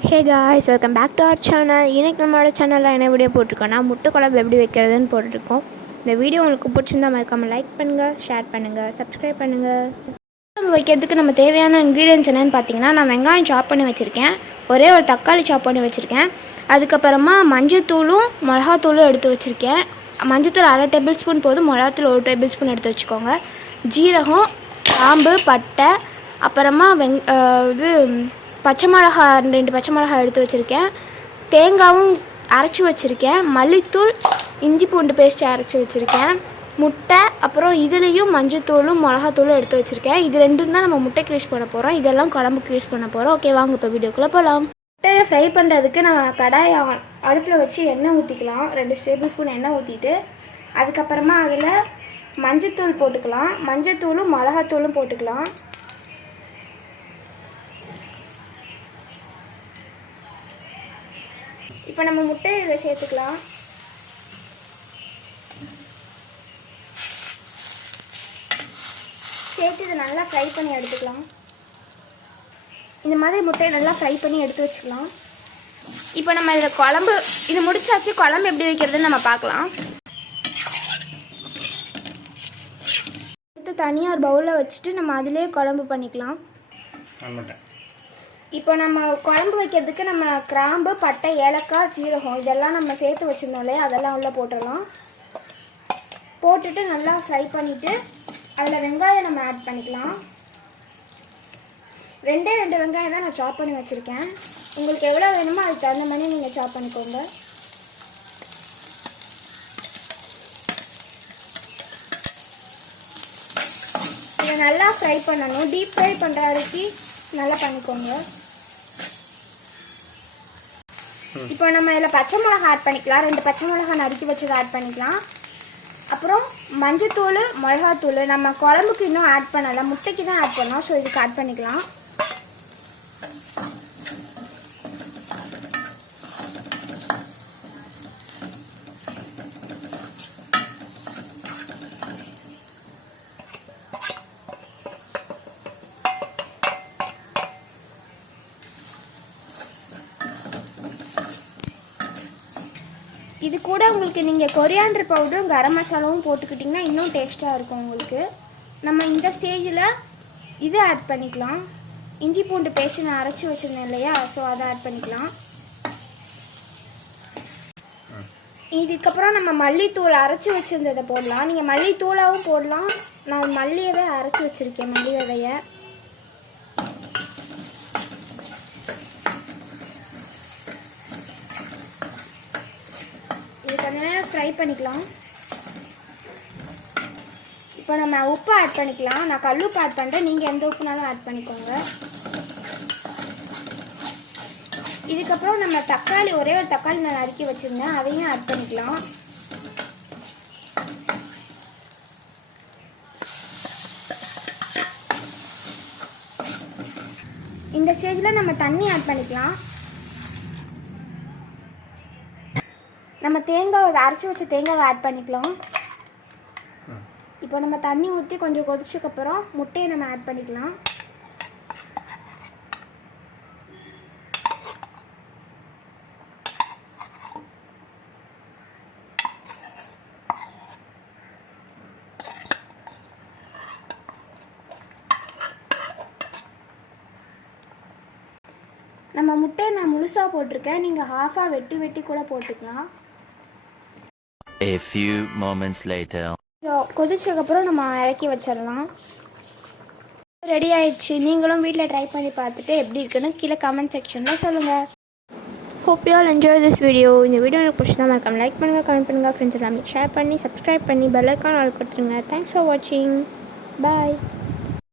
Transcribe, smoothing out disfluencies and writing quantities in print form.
Hey guys, welcome back to our channel. இன்னைக்கு நம்மளோட சேனலில் என்ன வீடியோ போட்டிருக்கோன்னா முட்டைக்குழம்பு எப்படி வைக்கிறதுன்னு போட்டிருக்கோம். இந்த வீடியோ உங்களுக்கு பிடிச்சிருந்தா மறக்காமல் லைக் பண்ணுங்கள், ஷேர் பண்ணுங்கள், சப்ஸ்கிரைப் பண்ணுங்கள். குழம்பு வைக்கிறதுக்கு நம்ம தேவையான இன்க்ரீடியன்ஸ் என்னென்னு பார்த்தீங்கன்னா, நான் வெங்காயம் சாப் பண்ணி வச்சுருக்கேன், ஒரே ஒரு தக்காளி சாப் பண்ணி வச்சுருக்கேன், அதுக்கப்புறமா மஞ்சத்தூளும் மிளகாத்தூளும் எடுத்து வச்சுருக்கேன். மஞ்சத்தூள் 1/2 டேபிள் ஸ்பூன் போதும், மிளகாத்தூள் 1 டேபிள் ஸ்பூன் எடுத்து வச்சுக்கோங்க. ஜீரகம், கிராம்பு, பட்டை, அப்புறமா பச்சை மிளகா 2 பச்சை மிளகா எடுத்து வச்சுருக்கேன், தேங்காயும் அரைச்சி வச்சுருக்கேன், மல்லித்தூள், இஞ்சி பூண்டு பேஸ்ட்டு அரைச்சி வச்சுருக்கேன், முட்டை, அப்புறம் இதுலேயும் மஞ்சத்தூளும் மிளகாத்தூளும் எடுத்து வச்சுருக்கேன். இது ரெண்டும் தான் நம்ம முட்டைக்கு யூஸ் பண்ண போகிறோம். இதெல்லாம் குழம்புக்கு யூஸ் பண்ண போகிறோம். ஓகே, வாங்க இப்போ வீடியோக்குள்ளே போகலாம். முட்டையை ஃப்ரை பண்ணுறதுக்கு நம்ம கடாயை அடுப்பில் வச்சு எண்ணெய் ஊற்றிக்கலாம். 2 டேபிள் ஸ்பூன் எண்ணெய் ஊற்றிட்டு அதுக்கப்புறமா அதில் மஞ்சத்தூள் போட்டுக்கலாம், மஞ்சத்தூளும் மிளகாத்தூளும் போட்டுக்கலாம். இப்போ நம்ம முட்டையை இதில் சேர்த்துக்கலாம். சேர்த்து இதை நல்லா ஃப்ரை பண்ணி எடுத்துக்கலாம். இந்த மாதிரி முட்டையை நல்லா ஃப்ரை பண்ணி எடுத்து வச்சுக்கலாம். இப்போ நம்ம இதில் குழம்பு இது முடிச்சாச்சு. குழம்பு எப்படி வைக்கிறதுன்னு நம்ம பார்க்கலாம். எடுத்து தனியாக ஒரு பவுலில் வச்சுட்டு நம்ம அதிலே குழம்பு பண்ணிக்கலாம். இப்போ நம்ம குழம்பு வைக்கிறதுக்கு நம்ம கிராம்பு, பட்டை, ஏலக்காய், ஜீரகம் இதெல்லாம் நம்ம சேர்த்து வச்சுருந்தோம் இல்லையா, அதெல்லாம் உள்ளே போட்டுடலாம். போட்டுட்டு நல்லா ஃப்ரை பண்ணிவிட்டு அதில் வெங்காயம் நம்ம ஆட் பண்ணிக்கலாம். 2 வெங்காயம் தான் நான் சாப் பண்ணி வச்சுருக்கேன். உங்களுக்கு எவ்வளோ வேணுமோ அதுக்கு தகுந்த மாதிரி நீங்கள் சாப் பண்ணிக்கோங்க. இதை நல்லா ஃப்ரை பண்ணணும். டீப் ஃப்ரை பண்ணுற வரைக்கும் நல்லா பண்ணிக்கோங்க. இப்போ நம்ம இதில் பச்சை மிளகா ஆட் பண்ணிக்கலாம். 2 பச்சை மிளகா நறுக்கி வச்சதை ஆட் பண்ணிக்கலாம். அப்புறம் மஞ்சத்தூள், மிளகாத்தூள் நம்ம குழம்புக்கு இன்னும் ஆட் பண்ணலை, முட்டைக்கு தான் ஆட் பண்ணோம். ஸோ இதுக்கு ஆட் பண்ணிக்கலாம். இது கூட உங்களுக்கு நீங்கள் கொரியாண்டர் பவுடரும் கரம் மசாலாவும் போட்டுக்கிட்டிங்கன்னா இன்னும் டேஸ்ட்டாக இருக்கும் உங்களுக்கு. நம்ம இந்த ஸ்டேஜில் இது ஆட் பண்ணிக்கலாம். இஞ்சி பூண்டு பேஸ்ட்டு நான் அரைச்சி வச்சுருந்தேன் இல்லையா, ஸோ அதை ஆட் பண்ணிக்கலாம். இதுக்கப்புறம் நம்ம மல்லித்தூள் அரைச்சி வச்சுருந்ததை போடலாம். நீங்கள் மல்லித்தூளாகவும் போடலாம். நான் மல்லியவே அரைச்சி வச்சுருக்கேன், மல்லி விதையை. கொஞ்ச நேரம் ஃப்ரை பண்ணிக்கலாம். இப்போ நம்ம உப்பு ஆட் பண்ணிக்கலாம். நான் கல் உப்பு ஆட் பண்ணுறேன், நீங்கள் எந்த உப்புனாலும் ஆட் பண்ணிக்கோங்க. இதுக்கப்புறம் நம்ம தக்காளி, ஒரே ஒரு தக்காளி நான் நறுக்கி வச்சுருந்தேன், அதையும் ஆட் பண்ணிக்கலாம். இந்த ஸ்டேஜில் நம்ம தண்ணி ஆட் பண்ணிக்கலாம். நம்ம தேங்காவை அரைச்சி வச்ச தேங்காவை ஆட் பண்ணிக்கலாம். இப்போ நம்ம தண்ணி ஊற்றி கொஞ்சம் கொதிச்சதுக்கப்புறம் முட்டையை நம்ம ஆட் பண்ணிக்கலாம். நம்ம முட்டையை நான் முழுசாக போட்டிருக்கேன், நீங்கள் ஹாஃபாக வெட்டி கூட போட்டுக்கலாம். A few moments later. கொதிச்சதுக்கப்புறம் நம்ம இறக்கி வச்சிடலாம். ரெடி ஆயிடுச்சு. நீங்களும் வீட்டில் ட்ரை பண்ணி பார்த்துட்டு எப்படி இருக்குன்னு கீழே கமெண்ட் செக்ஷனில் சொல்லுங்கள். Hope you all enjoy this video. இந்த வீடியோ எனக்கு பிடிச்சதா மறக்காம லைக் பண்ணுங்கள், கமெண்ட் பண்ணுங்கள், ஃப்ரெண்ட்ஸ் எல்லாமே ஷேர் பண்ணி சப்ஸ்கிரைப் பண்ணி பெல் ஐக்கான் ஆல் கொடுத்துருங்க. தேங்க்ஸ் ஃபார் வாட்சிங். பாய்.